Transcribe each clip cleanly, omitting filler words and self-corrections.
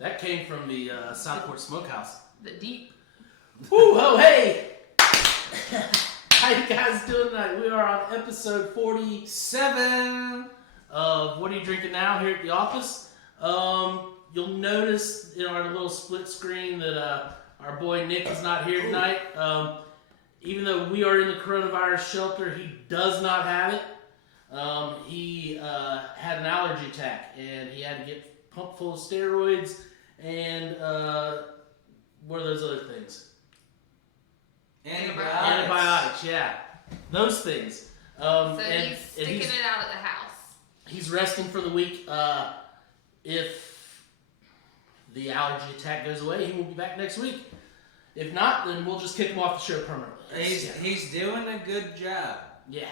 That came from the Southport Smokehouse. The deep. Woo! Oh, hey! How you guys doing tonight? We are on episode 47 of What Are You Drinking Now here at the office. You'll notice in our little split screen that our boy Nick is not here tonight. Even though we are in the coronavirus shelter, he does not have it. He had an allergy attack and he had to get pumped full of steroids and what are those other things? Antibiotics, yeah. Those things. So he's sticking it out at the house. He's resting for the week. If the allergy attack goes away, he will be back next week. If not, then we'll just kick him off the show permanently. He's doing a good job. Yeah.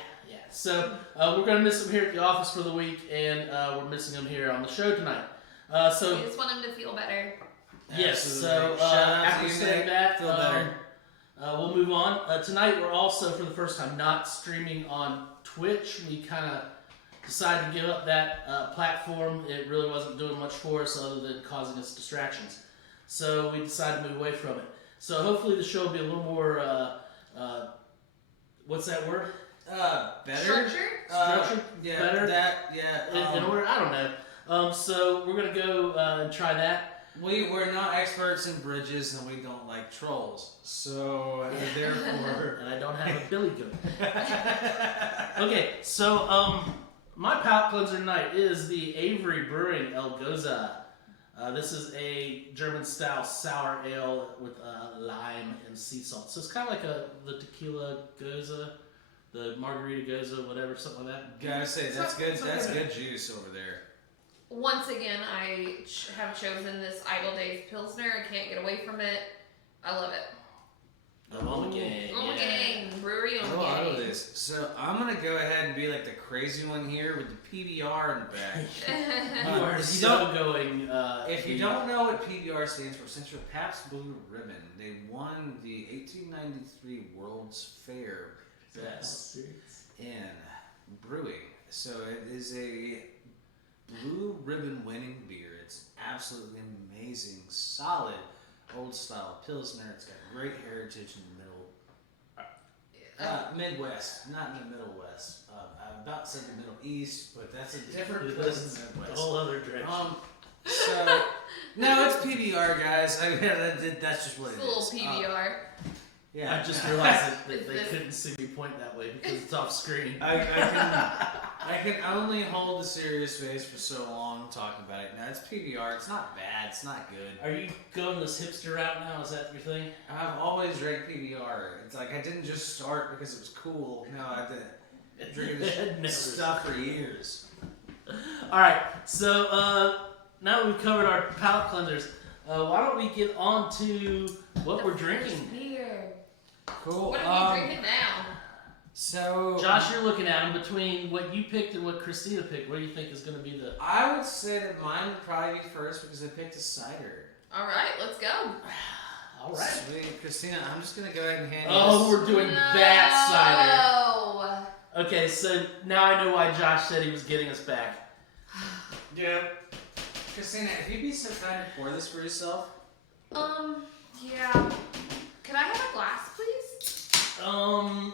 So we're going to miss him here at the office for the week, and we're missing him here on the show tonight. We just want him to feel better. Yes, so after saying that, we'll move on. Tonight we're also, for the first time, not streaming on Twitch. We kind of decided to give up that platform. It really wasn't doing much for us other than causing us distractions. So we decided to move away from it. So hopefully the show will be a little more, what's that word? Better? Structured? Yeah, better? In order? I don't know. So we're going to go and try that. We're not experts in bridges and we don't like trolls. So, therefore... And I don't have a billy goat. Okay, so my palate cleanser tonight is the Avery Brewing El Goza. This is a German-style sour ale with lime and sea salt. So it's kind of like the tequila Goza, the margarita Goza, whatever, something like that. Gotta say, that's good. That's good juice over there. Once again, I have chosen this Idle Days Pilsner. I can't get away from it. I love it. Gang. Brewery on Idle Days. So I'm going to go ahead and be like the crazy one here with the PBR in the back. You are so going... if you don't know what PBR stands for, since you're Pabst Blue Ribbon, they won the 1893 World's Fair Best in Brewing. So it is a Blue Ribbon winning beer. It's absolutely amazing, solid, old style Pilsner. It's got great heritage in the middle, Midwest, not in the Middle West. I about said the Middle East, but that's a different place than the Midwest. A whole other direction. So, no, it's PBR, guys. That's just what it is. It's a little PBR. Yeah, I just realized that they couldn't see me point that way because it's off screen. I can only hold the serious face for so long talking about it. No, it's PBR. It's not bad. It's not good. Are you going this hipster route now? Is that your thing? I've always drank PBR. It's like I didn't just start because it was cool. No, I've been drinking this stuff for years. All right, so now that we've covered our palate cleansers, why don't we get on to what we're drinking? Beer. Cool. What are we drinking now? So, Josh, you're looking at them between what you picked and what Christina picked. What do you think is going to be the... I would say that mine would probably be first because I picked a cider. All right, let's go. All right. Sweet. Christina, I'm just going to go ahead and hand you Oh, this. we're doing that cider. Okay, so now I know why Josh said he was getting us back. Yeah. Christina, if you'd be so kind to pour this for yourself. Yeah. Could I have a glass, please?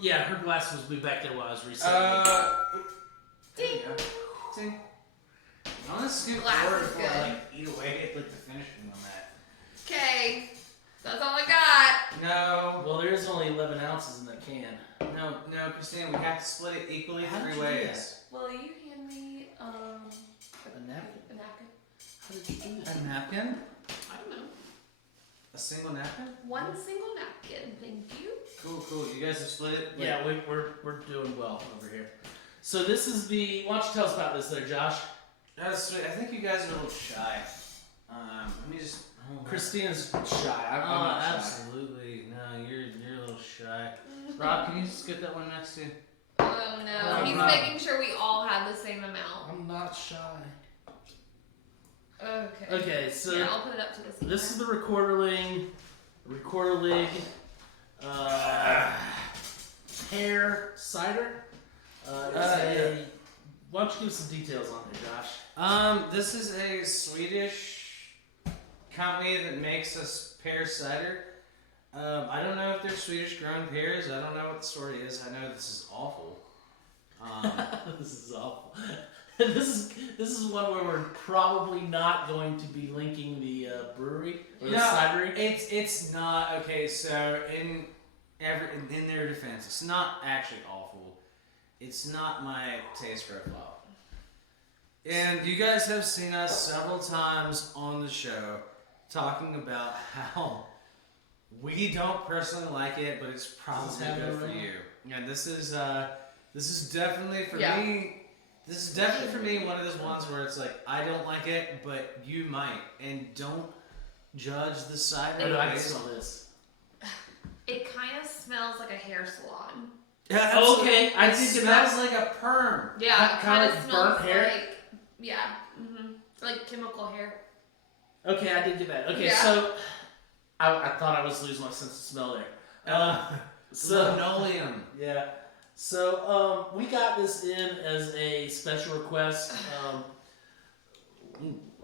Yeah, her glass was moved back there while I was resetting. Ding. Ding. I'm gonna scoop forward before I eat away at the finishing on that. Okay. That's all I got. No. Well, there is only 11 ounces in that can. No, Christina, we have to split it equally three ways. Will you hand me a napkin? A napkin. How did you do that? A napkin? I don't know. A single napkin? One single napkin, thank you. Cool. You guys have split it? Yeah, we're doing well over here. So this is the... Why don't you tell us about this there, Josh? That's sweet. I think you guys are a little shy. Let me just... Christina's shy. I'm not shy. Absolutely. No, you're a little shy. Rob, can you just get that one next to you? Oh no, he's making sure we all have the same amount. I'm not shy. Okay, so yeah, I'll put it up to this. This is the Recorder League pear cider. Why don't you give some details on it, Josh? This is a Swedish company that makes us pear cider. I don't know if they're Swedish grown pears. I don't know what the story is. I know this is awful. This is awful. This is one where we're probably not going to be linking the brewery or the cidery. It's not okay. So in their defense, it's not actually awful. It's not my taste profile. And you guys have seen us several times on the show talking about how we don't personally like it, but it's probably good for you. And this is definitely for me. This is definitely for me one of those ones where it's like I don't like it, but you might, and don't judge the cider. I can smell this. It kind of smells like a hair salon. Yeah, okay, I think it smells like a perm. Yeah, it kind of like smells burnt hair. Like chemical hair. Okay, I did get that. Okay, Yeah. so I thought I was losing my sense of smell there. Linoleum. Yeah. So we got this in as a special request.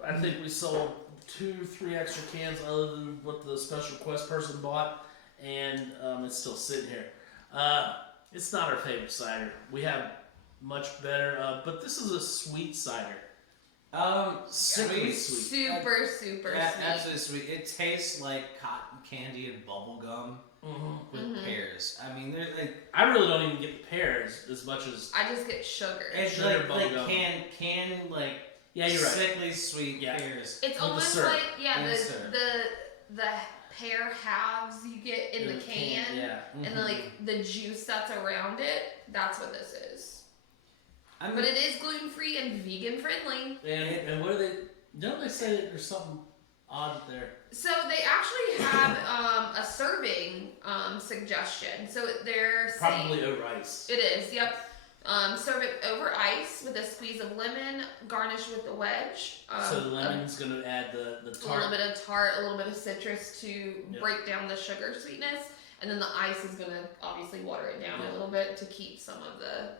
I think we sold 2-3 extra cans other than what the special request person bought, and it's still sitting here. It's not our favorite cider. We have much better, but this is a sweet cider. Sweet. Super sweet. Absolutely sweet. It tastes like cotton candy and bubble gum with pears. I mean, they're like. I really don't even get the pears as much as. I just get sugar. It's sugar like gum. can like. Yeah, you're right. Sickly sweet pears. It's With almost the syrup. like the pear halves you get in the can. Yeah. And like the juice that's around it. That's what this is. I mean, But it is gluten-free and vegan-friendly. And what do they... Don't they say that there's something odd there? So they actually have a serving suggestion. So they're saying... Probably over ice. It is, yep. Serve it over ice with a squeeze of lemon, garnish with the wedge. So the lemon's going to add the tart. A little bit of tart, a little bit of citrus to break down the sugar sweetness. And then the ice is going to obviously water it down a little bit to keep some of the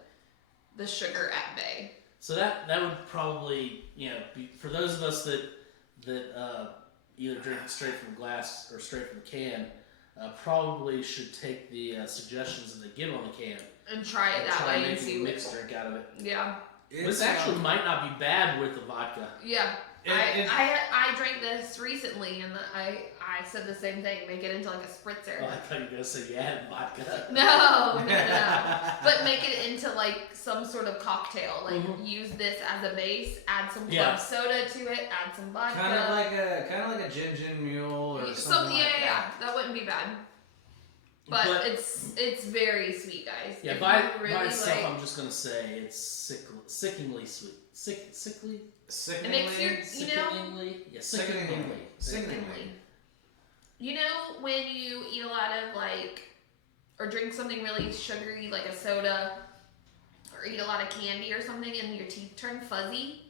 sugar at bay. So that would probably, be, for those of us that either drink it straight from glass or straight from the can, probably should take the suggestions that they give on the can And try it that way and see a what... mixed drink out of it. Yeah. This actually might not be bad with the vodka. Yeah. I drank this recently and I said the same thing. Make it into like a spritzer. Oh, I thought you were going to say you added vodka. No. But make it into like some sort of cocktail. Like use this as a base, add some club soda to it, add some vodka. Kind of like a gin mule or something like that. Yeah. That wouldn't be bad. But it's very sweet, guys. Yeah, If by you really itself, I'm just gonna say it's sickeningly sweet. Sickly? It makes your, Sickeningly. Sickeningly. You know when you eat a lot of or drink something really sugary like a soda, or eat a lot of candy or something and your teeth turn fuzzy?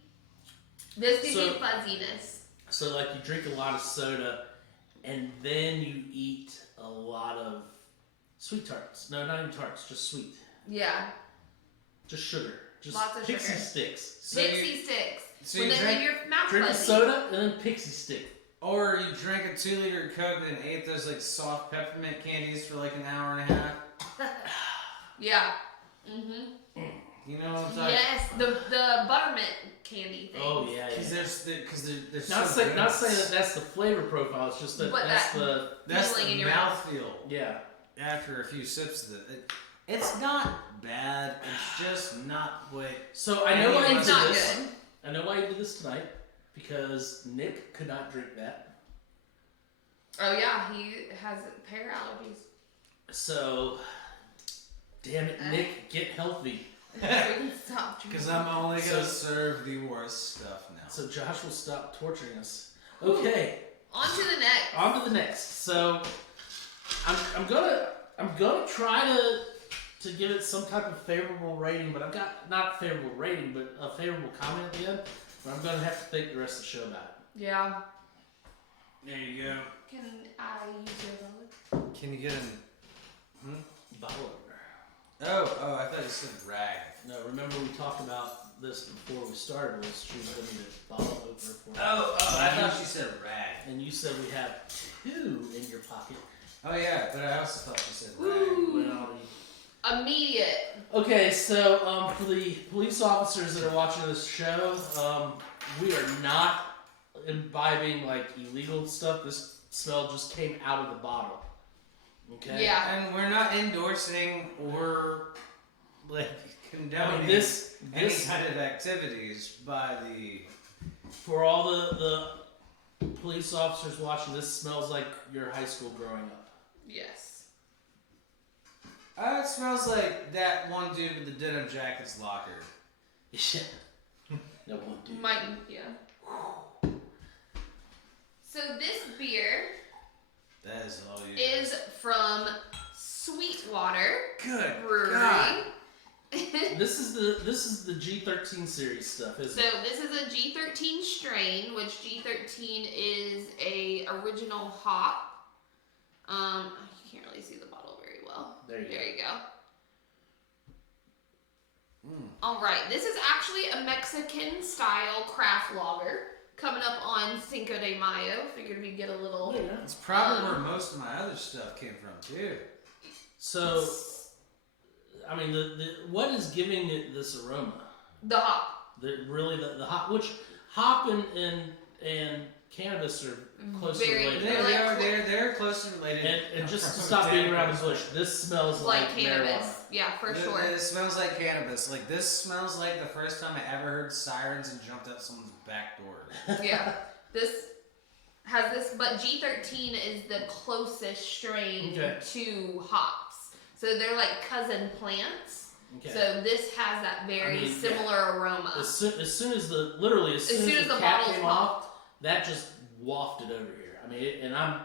This gives you fuzziness. So like you drink a lot of soda and then you eat a lot of sweet tarts. No, not even tarts, just sweet. Yeah. Just sugar. Just lots of pixie sugar. sticks. Pixie sticks. So when you they leave your mouth drink fuzzy. a soda and then pixie stick. Or you drank a 2-liter Coke and ate those like soft peppermint candies for like an hour and a half. Yeah. You know what I'm talking? Yes, the buttermint candy thing. Oh yeah. Because there's not saying that that's the flavor profile. It's just that that's feeling the in your mouth. mouthfeel. Yeah. After a few sips of it, it's not bad. It's just not what. So I know why you It's did not this. good. I know why you did this tonight because Nick could not drink that. Oh yeah, he has pear allergies. So, damn it, Nick, get healthy. Stop. Because I'm only gonna serve the worst stuff now. So Josh will stop torturing us. Okay. On to the next. On to the next. So, I'm gonna try to give it some type of favorable rating, but I've got not favorable rating, but a favorable comment at the end. But I'm gonna have to think the rest of the show about it. Yeah. There you go. Can I use your wallet? Can you get an Bottle opener. Oh, I thought you said rag. No, remember we talked about this before we started. Was she was going to bottle opener for? Oh, I thought she said rag. and you said we have 2 in your pocket. Oh yeah, but I also thought you said rag. Ooh. Well, Immediate. okay, so for the police officers that are watching this show, we are not imbibing like illegal stuff. This smell just came out of the bottle. Okay. Yeah. And we're not endorsing or like condoning this any kind of activities by the. For all the police officers watching, this smells like your high school growing up. Yes. It smells like that one dude with the denim jacket's locker. Yeah. No one dude. Might, yeah. So this beer That is all you. is from Sweetwater Good Brewery. God. This is the G13 series stuff, isn't So it? this is a G13 strain, which G13 is a original hop. You can't really see the bottle very well. There you go. Mm. All right, this is actually a Mexican style craft lager coming up on Cinco de Mayo. Figured we'd get a little. There you go. It's probably where most of my other stuff came from too. So, I mean, what is giving it this aroma? The hop. The hop, which hop and cannabis are closely Very- related. They're closely related. And just to stop being around the bush, this smells like cannabis. marijuana. Yeah, for sure. It smells like cannabis. Like this smells like the first time I ever heard sirens and jumped out someone's back door. Yeah. This has this, but G13 is the closest strain to hops. So they're like cousin plants. Okay. So this has that very similar aroma. As soon as the cap bottle's came popped, off, that just wafted over here. I mean, and I'm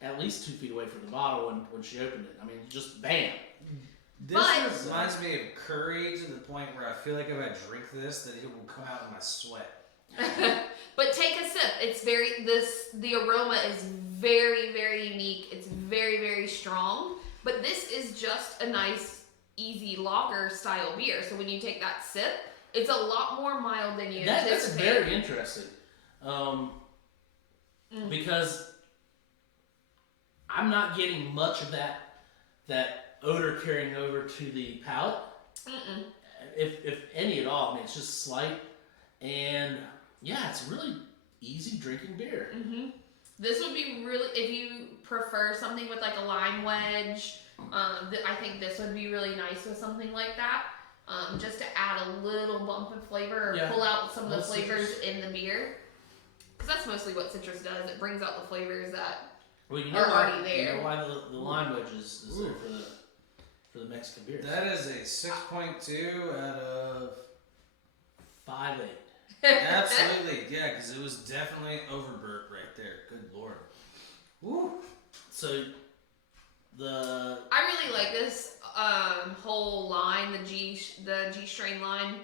at least 2 feet away from the bottle when she opened it. I mean, just bam. This reminds me of curry to the point where I feel like if I drink this, that it will come out in my sweat. But take a sip. It's the aroma is very, very unique. It's very, very strong. But this is just a nice, easy lager style beer. So when you take that sip, it's a lot more mild than you That's anticipate. very interesting. Because I'm not getting much of that odor carrying over to the palate. Mm-mm. If any at all. I mean, it's just slight. And yeah, it's really easy drinking beer. Mm-hmm. This would be really, if you prefer something with like a lime wedge, I think this would be really nice with something like that. Just to add a little bump of flavor or pull out some of the flavors in the beer. Because that's mostly what citrus does. It brings out the flavors that are already there. You know why the lime wedge is there for the Mexican beer. That is a 6.2 out of 5.8. Absolutely, yeah, because it was definitely overburnt right there. Good lord. Woo. So I really like this whole line, the G strain line.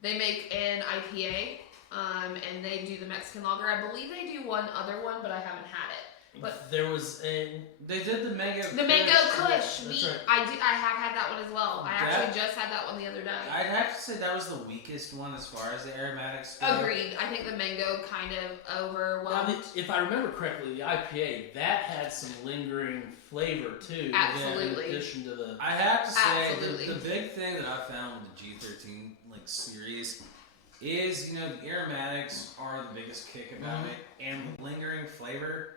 They make an IPA, and they do the Mexican lager. I believe they do one other one, but I haven't had it. But there was they did the mango. The mango kush. That's right. I have had that one as well. I actually just had that one the other day. I'd have to say that was the weakest one as far as the aromatics go. Agreed. I think the mango kind of overwhelmed. Now, if I remember correctly, the IPA that had some lingering flavor too. Absolutely. In addition to the, I have to say Absolutely. the big thing that I found with the G13 series is the aromatics are the biggest kick about it, and lingering flavor.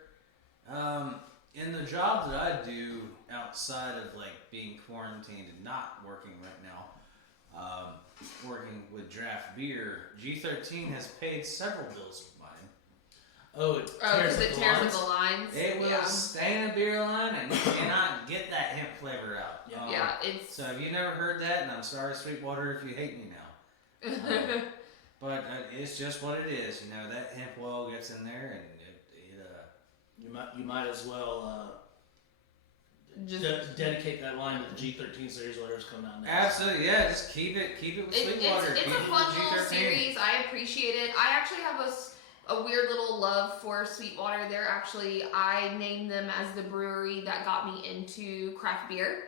In the job that I do outside of being quarantined and not working right now, working with draft beer, G13 has paid several bills of mine. Oh, it tears because it tears up the lines. It will stain a beer line and you cannot get that hemp flavor out. It's So if you never heard that, and I'm sorry, Sweetwater, if you hate me now. But it's just what it is. That hemp oil gets in there and you might as well just dedicate that line to the G13 series, whatever's coming out next. absolutely, yeah. Just keep it with Sweetwater. It's Keep a it fun with little G13. series. I appreciate it. I actually have a weird little love for Sweetwater. I named them as the brewery that got me into craft beer.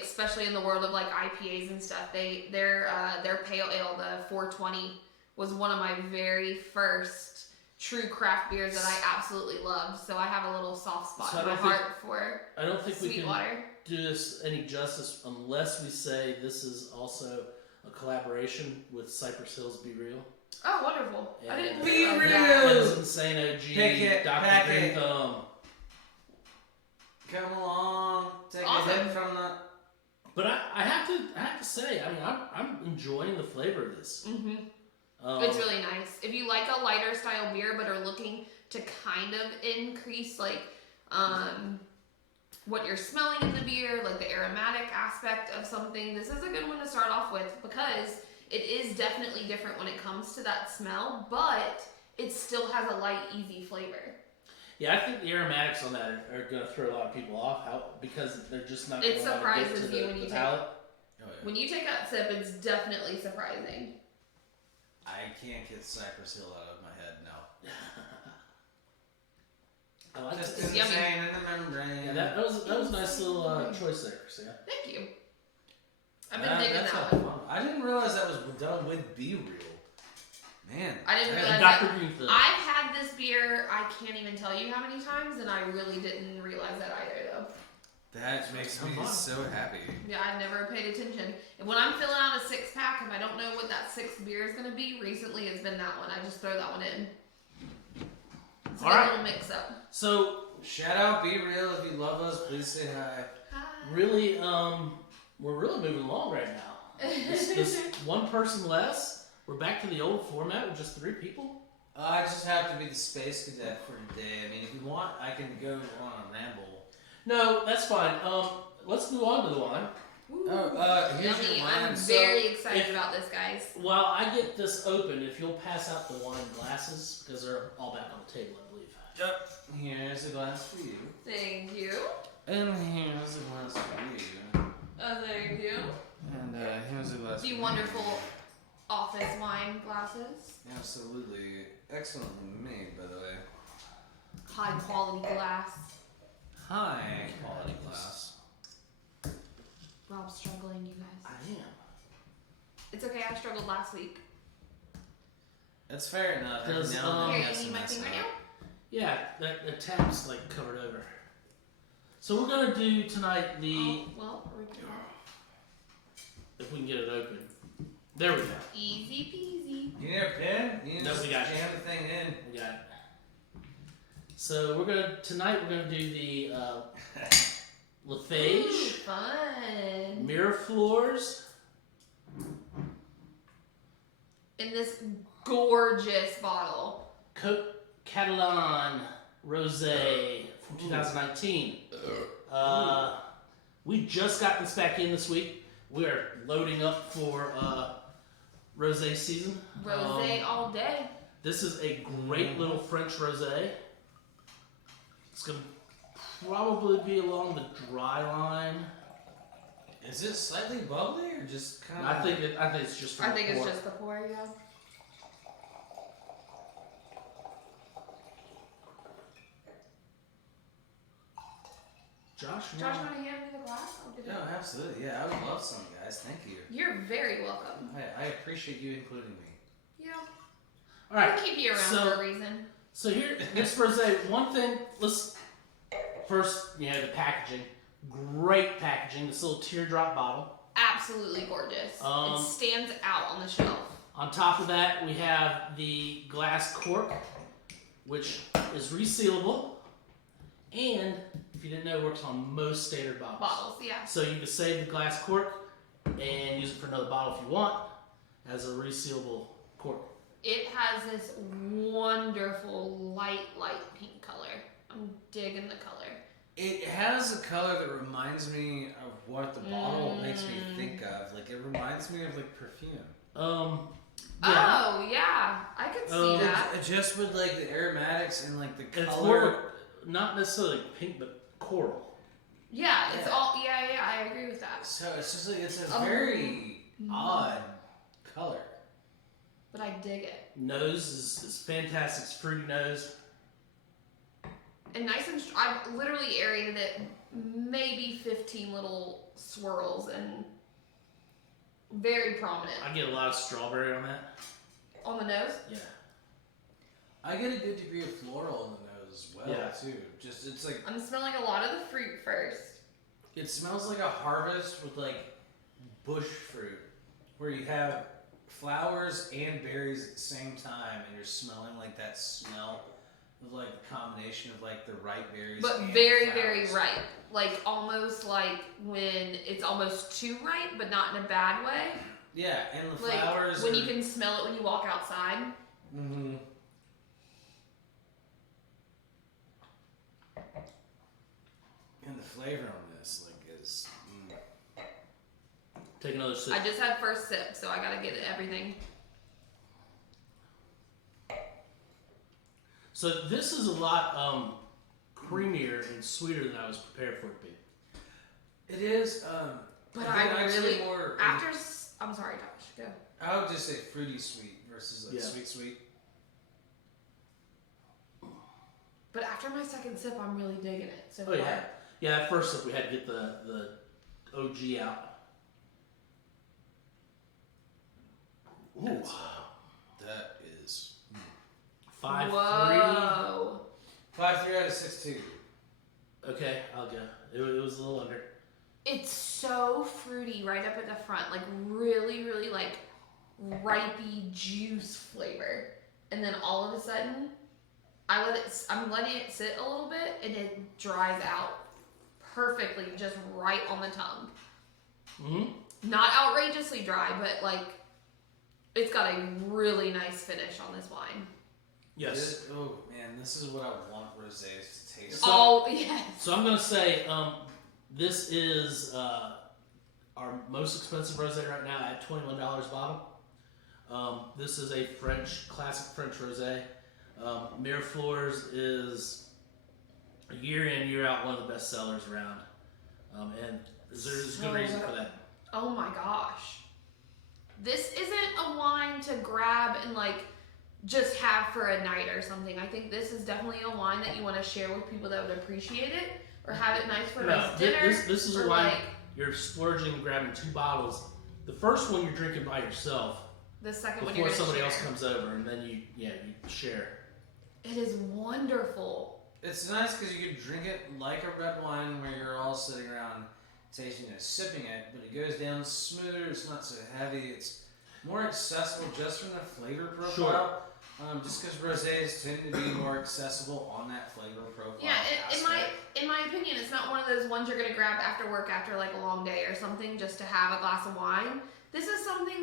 Especially in the world of IPAs and stuff. Their pale ale, the 420, was one of my very first true craft beers that I absolutely loved. So I have a little soft spot in my heart for I don't think we can Sweetwater. do this any justice unless we say this is also a collaboration with Cypress Hill's Be Real. Oh, wonderful. I didn't Be realize Real! that. That is Insane OG, Pick it, Dr. pack Green it. Thumb. Come along, take Awesome. a hit from the. But I have to say, I mean, I'm enjoying the flavor of this. Mm-hmm. It's really nice. If you like a lighter style beer but are looking to kind of increase like what you're smelling in the beer, like the aromatic aspect of something, this is a good one to start off with because it is definitely different when it comes to that smell, but it still has a light, easy flavor. Yeah, I think the aromatics on that are going to throw a lot of people off because they're just not going It to get surprises to you when you take palate. Oh, yeah. When you take that sip, it's definitely surprising. I can't get Cypress Hill out of my head, no. I like Just this. It's yummy. insane in the membrane. Yeah, that was a nice little choice there, Christina. Thank you. I've been digging that's that a one. fun. I didn't realize that was done with Be Real. Man. I didn't And realize Dr. that. Green Thumb. I've had this beer, I can't even tell you how many times, and I really didn't realize that either, though. That makes me so happy. Yeah, I never paid attention. And when I'm filling out a 6-pack, if I don't know what that 6th beer is going to be, recently it's been that one. I just throw that one in. It's a All good right. little mix-up. So, Shout out Be Real if you love us. Please say hi. Hi. really, we're really moving along right now. This one person less. We're back to the old format with just 3 people. I just have to be the space cadet for today. I mean, if you want, I can go on a ramble. No, that's fine. Let's move on to the wine. Ooh. Here's Yummy. your wine. I'm So, very excited about this, guys. While I get this open, if you'll pass out the wine glasses, because they're all back on the table, I believe. Yep. Here's a glass for you. Thank you. And here's a glass for you. Thank you. And here's a glass The for wonderful office wine glasses. you. Absolutely. Excellently made, by the way. High quality glass. High quality glass. Rob's struggling, you guys. I am. It's okay, I struggled last week. That's fair enough. Does, Now and then Here, you you have need to my mess finger up. now? Yeah, the tap's like covered over. So we're gonna do tonight the, Oh, well, we can. if we can get it open. There we go. Easy peasy. You need a pen? You need No, to we got it. jam the thing in. We got it. So tonight we're gonna do the Ooh, Lafage, fun. Mirror Floors, In this gorgeous bottle. Cote Catalan Rosé from 2019. We just got this back in this week. We are loading up for rosé season. Rosé all day. This is a great little French rosé. It's gonna probably be along the dry line. Is it slightly bubbly or just kind of? I think it's just. From I think the it's pour. just the pour, yeah. Josh. Josh, want to hand me the glass? I'll get it. No, absolutely. Yeah, I would love some, guys. Thank you. You're very welcome. I appreciate you including me. Yeah. All right. We'll keep you around so- for a reason. So here, this rosé. One thing. Let's first, the packaging. Great packaging. This little teardrop bottle. Absolutely gorgeous. It stands out on the shelf. On top of that, we have the glass cork, which is resealable, and if you didn't know, works on most standard bottles. Bottles, yeah. So you can save the glass cork and use it for another bottle if you want, as a resealable cork. It has this wonderful light pink color. I'm digging the color. It has a color that reminds me of what the bottle makes me think of. Like, it reminds me of, like, perfume. Yeah. Oh, yeah. I could see that. Just with, like, the aromatics and, like, the color. It's more not necessarily pink, but coral. Yeah, it's Yeah. all, yeah, I agree with that. So it's just like, it's a very odd color. But I dig it. Nose is fantastic. It's fruity nose. And nice and, I've literally aerated it maybe 15 little swirls and very prominent. I get a lot of strawberry on that. On the nose? Yeah. I get a good degree of floral in the nose as well, Yeah. too. Just, it's like, I'm smelling a lot of the fruit first. it smells like a harvest with like bush fruit, where you have flowers and berries at the same time, and you're smelling like that smell of like the combination of like the ripe berries. But and very, the very flowers. ripe. Like almost like when it's almost too ripe, but not in a bad way. Yeah, and the Like flowers. when you can smell it when you walk outside. Mm-hmm. And the flavor on this, like, is. Take another sip. I just had first sip, so I gotta get everything. So this is a lot creamier and sweeter than I was prepared for it to be. It is. But I think I I'd say really more. I'm sorry, Josh. Go. I would just say fruity sweet versus like Yeah. sweet. But after my second sip, I'm really digging it. So Oh far. yeah, yeah. That first sip we had to get the OG out. Ooh, That is 5-3. Whoa. 5.3 out of 6.2. Okay, I'll go. It was a little under. It's so fruity right up at the front, like really, really like ripey juice flavor, and then all of a sudden, I'm letting it sit a little bit, and it dries out perfectly, just right on the tongue. Mm-hmm. Not outrageously dry, but like it's got a really nice finish on this wine. Yes. Oh man, this is what I want rosés to taste. Oh yes. So I'm gonna say this is our most expensive rosé right now at $21 a bottle. This is a classic French rosé. Miraflores is year in, year out one of the best sellers around, and there's a good reason for that. Oh my gosh. This isn't a wine to grab and like just have for a night or something. I think this is definitely a wine that you want to share with people that would appreciate it, or have it nice for a nice dinner. This is a wine you're splurging and grabbing 2 bottles. The first one you're drinking by yourself. The second one you're before gonna somebody share. else comes over, and then you share. It is wonderful. It's nice because you can drink it like a red wine, where you're all sitting around tasting it, sipping it, but it goes down smoother. It's not so heavy. It's more accessible just from the flavor profile. Just because rosés tend to be more accessible on that flavor profile. Yeah, in my opinion, it's not one of those ones you're gonna grab after work after like a long day or something just to have a glass of wine. This is something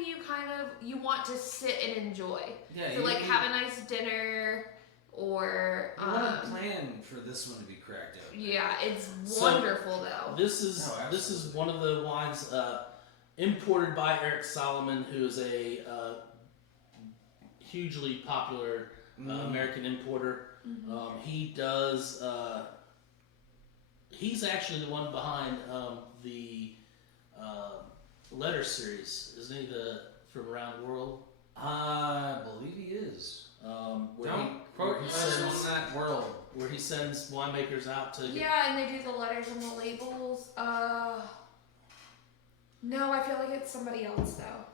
you want to sit and enjoy. Yeah, So like have a nice dinner or you want to plan for this one to be cracked open. yeah, it's So, wonderful though. This is one of the wines imported by Eric Solomon, who is a hugely popular American importer. Mm-hmm. He does. He's actually the one behind the letter series, isn't he? From Around the World. I believe he is. Where Don't quote us on that world. Where he sends winemakers out to. Yeah, and they do the letters and the labels. No, I feel like it's somebody else though.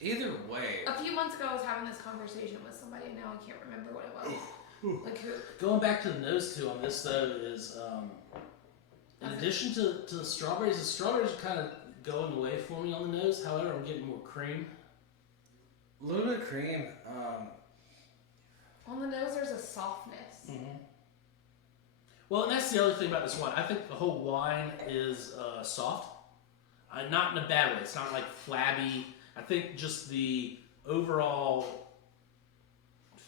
Either way. A few months ago, I was having this conversation with somebody, and now I can't remember what it was. Like who? Going back to the nose too on this though is in addition to the strawberries are kind of going away for me on the nose. However, I'm getting more cream. A little bit of cream. On the nose, there's a softness. Mm-hmm. Well, and that's the other thing about this wine. I think the whole wine is soft. Not in a bad way. It's not like flabby. I think just the overall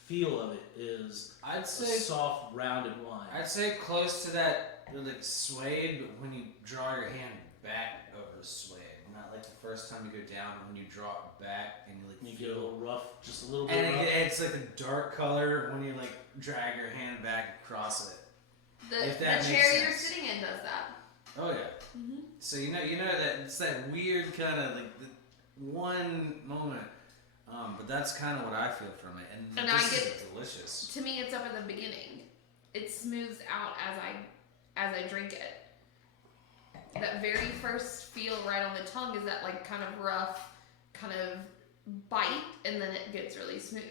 feel of it is I'd a say soft, rounded wine. I'd say close to that, like suede, but when you draw your hand back over suede. Not like the first time you go down, but when you draw it back and you You get a little rough, just a little bit and rough. it's like a dark color when you like drag your hand back across it. The If that makes chair you're sense. sitting in does that. Oh yeah. Mm-hmm. So you know that it's that weird kind of like the one moment, but that's kind of what I feel from it, and And this I is delicious. To me, it's up at the beginning. It smooths out as I drink it. That very first feel right on the tongue is that like kind of rough, kind of bite, and then it gets really smooth.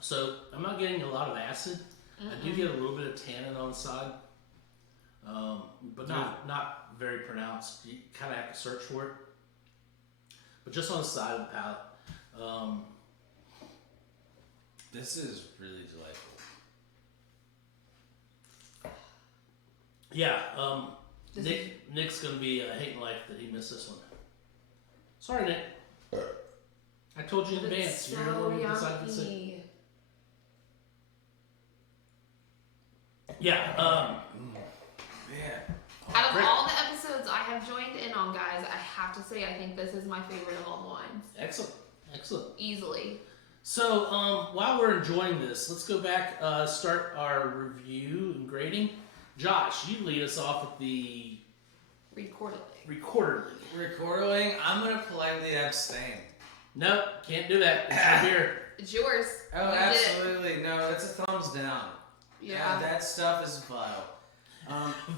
So I'm not getting a lot of acid. I do get a little bit of tannin on the side, but not very pronounced. You kind of have to search for it. But just on the side of the palate. This is really delightful. Yeah, Nick's gonna be hating life that he missed this one. Sorry, Nick. I told you in advance. You're the one who decided to say. Yeah. Man. Out of all the episodes I have joined in on, guys, I have to say I think this is my favorite of all the wines. Excellent. Easily. So while we're enjoying this, let's go back, start our review and grading. Josh, you lead us off with the Recorderly. Recording, I'm going to politely abstain. Nope, can't do that. It's your beer. It's yours. Oh, You absolutely. No, it's a thumbs down. Yeah. That stuff is vile.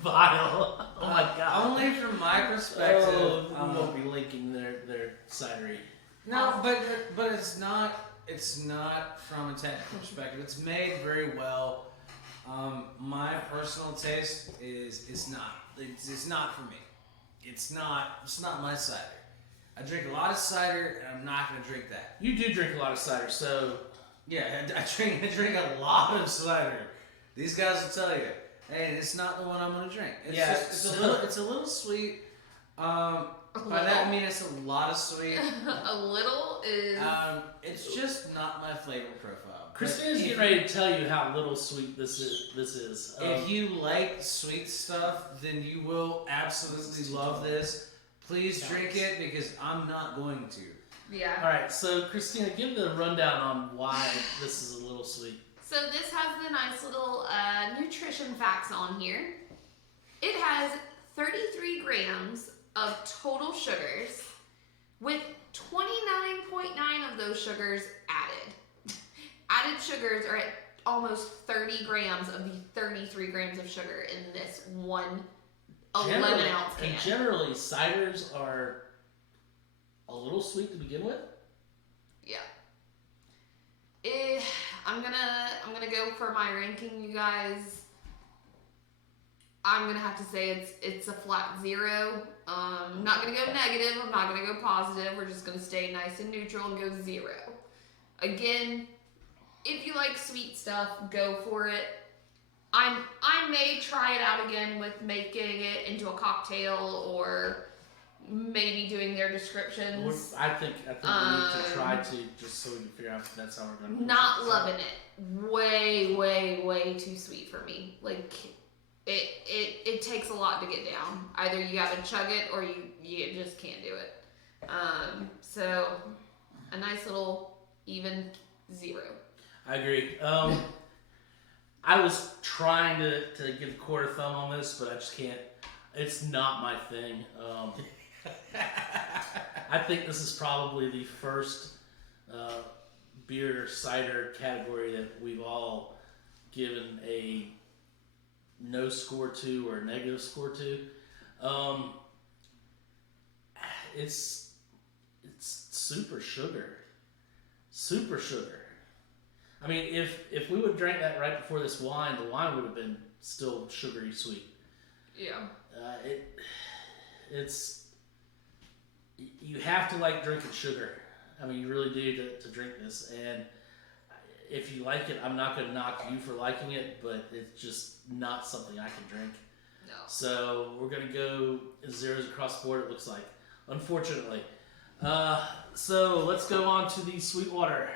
Vile. Oh my god. Only from my perspective. I won't be linking their cidery. No, but it's not. It's not from a technical perspective. It's made very well. My personal taste is not. It's not for me. It's not my cider. I drink a lot of cider, and I'm not going to drink that. You do drink a lot of cider, so yeah, I drink a lot of cider. These guys will tell you, hey, it's not the one I'm going to drink. It's a little sweet. By that I mean it's a lot of sweet. A little is. It's just not my flavor profile. Christina's getting ready to tell you how little sweet this is. If you like sweet stuff, then you will absolutely love this. Please drink it because I'm not going to. Yeah. All right, so Christina, give the rundown on why this is a little sweet. So this has the nice little nutrition facts on here. It has 33 grams of total sugars, with 29.9 of those sugars added. Added sugars are at almost 30 grams of the 33 grams of sugar in this one 11-ounce can. And generally, ciders are a little sweet to begin with. Yeah. I'm gonna go for my ranking, you guys. I'm gonna have to say it's a flat 0. I'm not gonna go negative. I'm not gonna go positive. We're just gonna stay nice and neutral and go 0. Again, if you like sweet stuff, go for it. I may try it out again with making it into a cocktail or maybe doing their descriptions. I think we need to try to, just so we can figure out if that's how we're going to. Not loving it. Way too sweet for me. Like it takes a lot to get down. Either you gotta chug it or you just can't do it. So a nice little even 0. I agree. I was trying to give a quarter thumb on this, but I just can't. It's not my thing. I think this is probably the first beer cider category that we've all given a no score to or a negative score to. It's super sugar. I mean, if we would have drank that right before this wine, the wine would have been still sugary sweet. Yeah. It's you have to like drinking sugar. I mean, you really do to drink this. And if you like it, I'm not going to knock you for liking it, but it's just not something I can drink. No. So we're going to go 0s across the board, it looks like, unfortunately. So let's go on to the Sweetwater.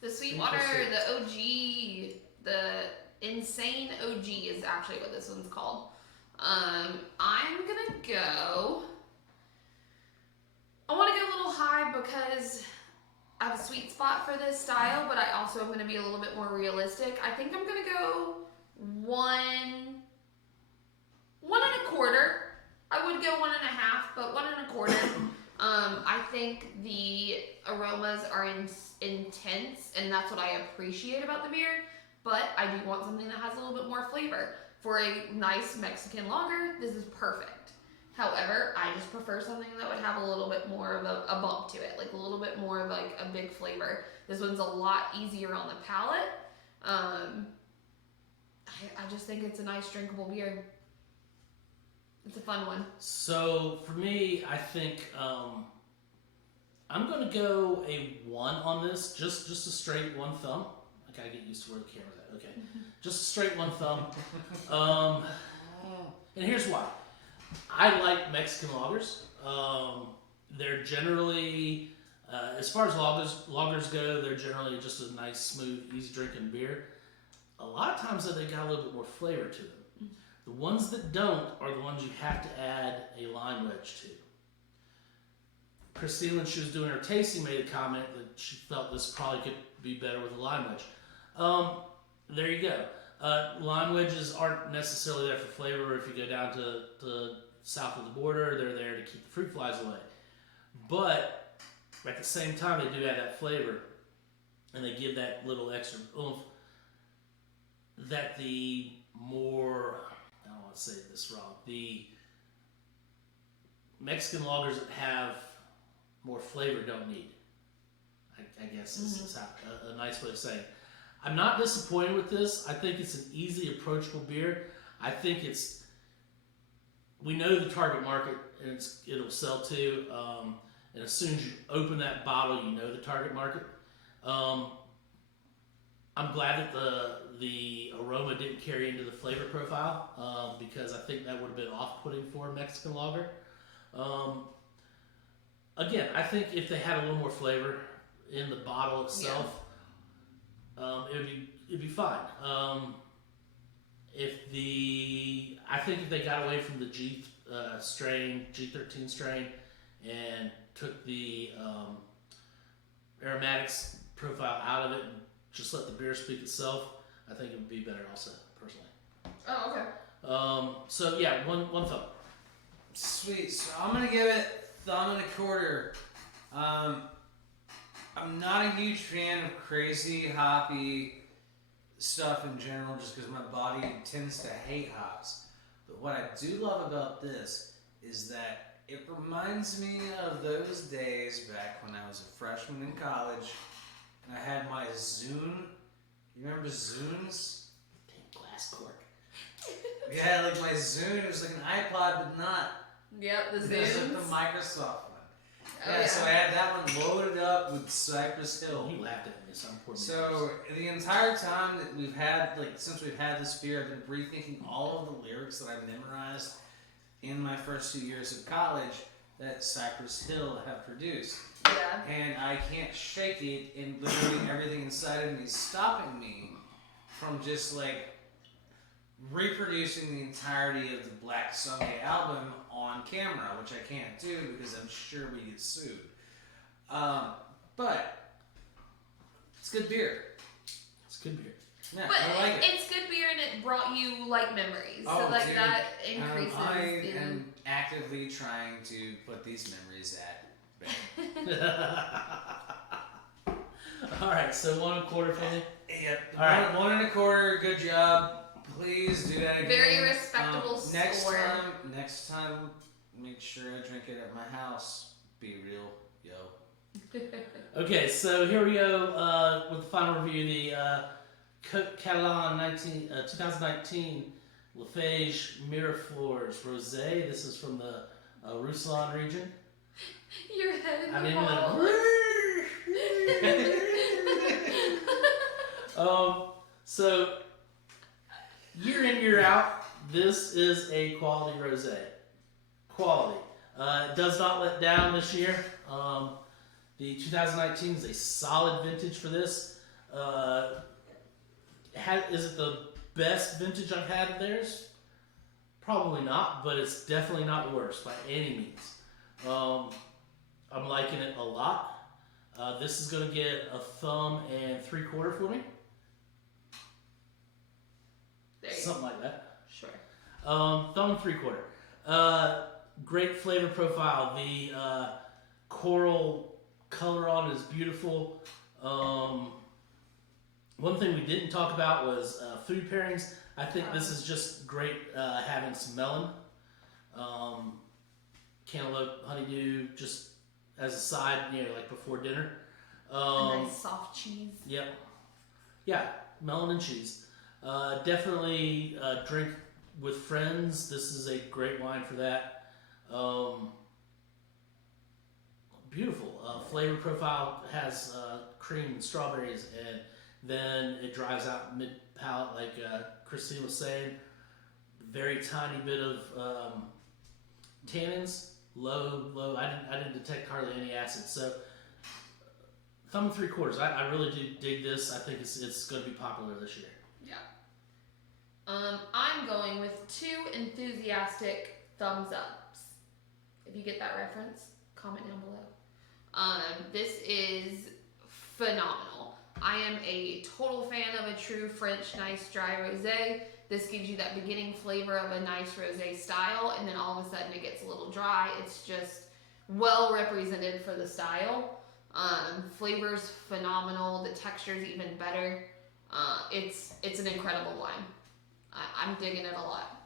The Sweetwater, the OG, the Insane OG is actually what this one's called. I'm gonna go. I want to go a little high because I have a sweet spot for this style, but I also am gonna be a little bit more realistic. I think I'm gonna go 1 1.25. I would go 1.5, but 1.25. I think the aromas are intense, and that's what I appreciate about the beer, but I do want something that has a little bit more flavor. For a nice Mexican lager, this is perfect. However, I just prefer something that would have a little bit more of a bump to it, like a little bit more of like a big flavor. This one's a lot easier on the palate. I just think it's a nice drinkable beer. It's a fun one. So for me, I think I'm gonna go a 1 on this. Just a straight 1 thumb. I gotta get used to where the camera's at. Okay, just a straight 1 thumb. And here's why. I like Mexican lagers. They're generally, as far as lagers go, they're generally just a nice, smooth, easy drinking beer. A lot of times, though, they got a little bit more flavor to them. The ones that don't are the ones you have to add a lime wedge to. Christine, when she was doing her tasting, made a comment that she felt this probably could be better with a lime wedge. There you go. Lime wedges aren't necessarily there for flavor. If you go down to the south of the border, they're there to keep the fruit flies away. But at the same time, they do add that flavor, and they give that little extra oomph that the more, I don't want to say this wrong, the Mexican lagers that have more flavor don't need. I guess is a nice way of saying it. I'm not disappointed with this. I think it's an easy, approachable beer. I think we know the target market, and it'll sell too. And as soon as you open that bottle, you know the target market. I'm glad that the aroma didn't carry into the flavor profile because I think that would have been off-putting for a Mexican lager. Again, I think if they had a little more flavor in the bottle itself, it'd be fine. I think if they got away from the G13 strain, and took the aromatics profile out of it and just let the beer speak itself, I think it would be better also, personally. Oh, okay. So yeah, one thumb. Sweet. So I'm gonna give it 1.25 thumbs. I'm not a huge fan of crazy hoppy stuff in general, just because my body tends to hate hops. But what I do love about this is that it reminds me of those days back when I was a freshman in college, and I had my Zune. You remember Zunes? Glass cork. Yeah, like my Zune. It was like an iPod, but not. Yep, the It was like Zunes. the Microsoft one. Oh, Yeah, so I had that one loaded up with Cypress Hill. You laughed at me, so I'm poor. So the entire time that we've had, since we've had this beer, I've been rethinking all of the lyrics that I memorized in my first 2 years of college that Cypress Hill have produced. Yeah. And I can't shake it, and literally everything inside of me is stopping me from just reproducing the entirety of the Black Sunday album on camera, which I can't do because I'm sure we get sued. But it's good beer. It's good beer. Yeah, but I like it. It's good beer, and it brought you memories. Oh, so dude, that increases. I am actively trying to put these memories at bay. All right, so 1.25 for me. Yep. All right. 1.25. Good job. Please do that again. Very respectable score. Next time, make sure I drink it at my house. Be real, yo. Okay, so here we go with the final review. The Catalan 2019 Lafage Miraflores Rosé. This is from the Roussillon region. Your head in I'm the in ball. So year in, year out, this is a quality rosé. Quality. It does not let down this year. The 2019 is a solid vintage for this. Is it the best vintage I've had of theirs? Probably not, but it's definitely not the worst by any means. I'm liking it a lot. This is going to get a 3.75 for me. Something like that. Sure. 3.75. Great flavor profile. The coral color on it is beautiful. One thing we didn't talk about was food pairings. I think this is just great having some melon. cantaloupe honeydew just as a side, like before dinner. A nice soft cheese. Yep. Yeah, melon and cheese. Definitely drink with friends. This is a great wine for that. Beautiful. Flavor profile has cream and strawberries, and then it dries out mid-palate, like Christine was saying. Very tiny bit of tannins. Low. I didn't detect hardly any acid. So thumb and 3/4. I really do dig this. I think it's going to be popular this year. Yeah. I'm going with 2 enthusiastic thumbs ups. If you get that reference, comment down below. This is phenomenal. I am a total fan of a true French nice dry rosé. This gives you that beginning flavor of a nice rosé style, and then all of a sudden it gets a little dry. It's just well represented for the style. Flavor's phenomenal. The texture's even better. It's an incredible wine. I'm digging it a lot.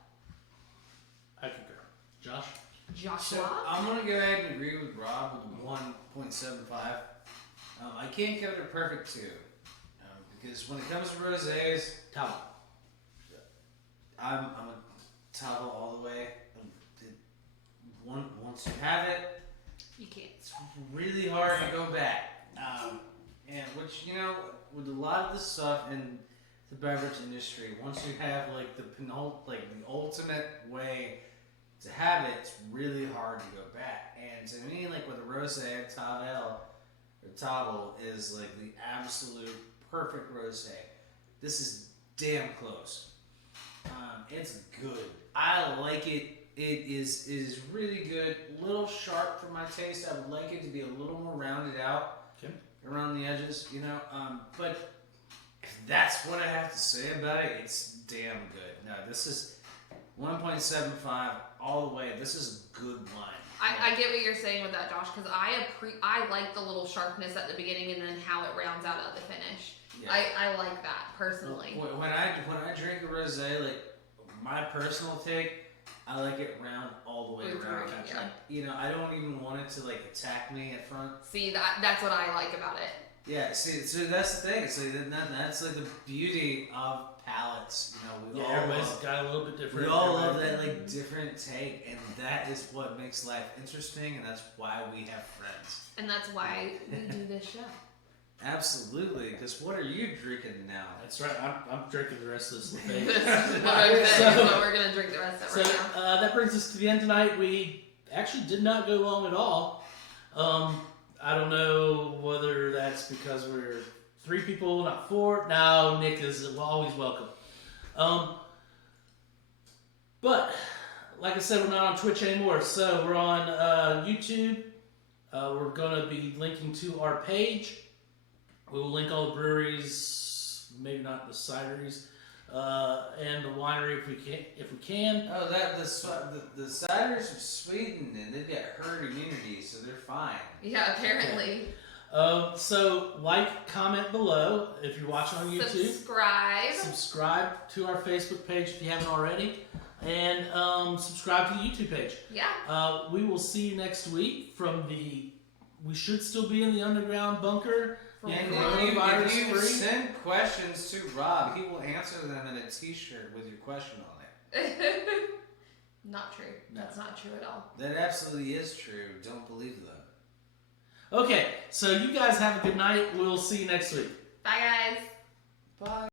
I concur. Josh? Joshua? So I'm going to go ahead and agree with Rob with 1.75. I can't give it a perfect 2. Because when it comes to rosés, Tom. I'm a Tavo all the way. Once you have it, You can't. it's really hard to go back. And which, with a lot of the stuff in the beverage industry, once you have like the ultimate way to have it, it's really hard to go back. And to me, like with a rosé, Tavo is like the absolute perfect rosé. This is damn close. It's good. I like it. It is really good. A little sharp for my taste. I would like it to be a little more rounded out around the edges, But if that's what I have to say about it, it's damn good. No, this is 1.75 all the way. This is good wine. I get what you're saying with that, Josh, because I like the little sharpness at the beginning and then how it rounds out at the finish. Yeah. I like that personally. When I drink a rosé, like my personal take, I like it round all the way around. Yeah. I don't even want it to like attack me at front. See, that's what I like about it. Yeah, see, so that's the thing. It's like that's like the beauty of palates. Everybody's got a little bit different. We all love that like different take, and that is what makes life interesting, and that's why we have friends. And that's why we do this show. Absolutely, because what are you drinking now? That's right. I'm drinking the rest of this buffet. This is what we're gonna drink the rest of right now. That brings us to the end tonight. We actually did not go long at all. I don't know whether that's because we're 3 people, not 4. No, Nick is always welcome. But like I said, we're not on Twitch anymore, so we're on YouTube. We're gonna be linking to our page. We will link all the breweries, maybe not the cideries, and the winery if we can. Oh, the ciders of Sweden, and they've got herd immunity, so they're fine. Yeah, apparently. Okay. So like, comment below if you're watching on YouTube. Subscribe to our Facebook page if you haven't already, and subscribe to the YouTube page. Yeah. We will see you next week we should still be in the underground bunker. And if you send questions to Rob, he will answer them in a t-shirt with your question on it. Not true. No. That's not true at all. That absolutely is true. Don't believe them. Okay, so you guys have a good night. We'll see you next week. Bye, guys. Bye.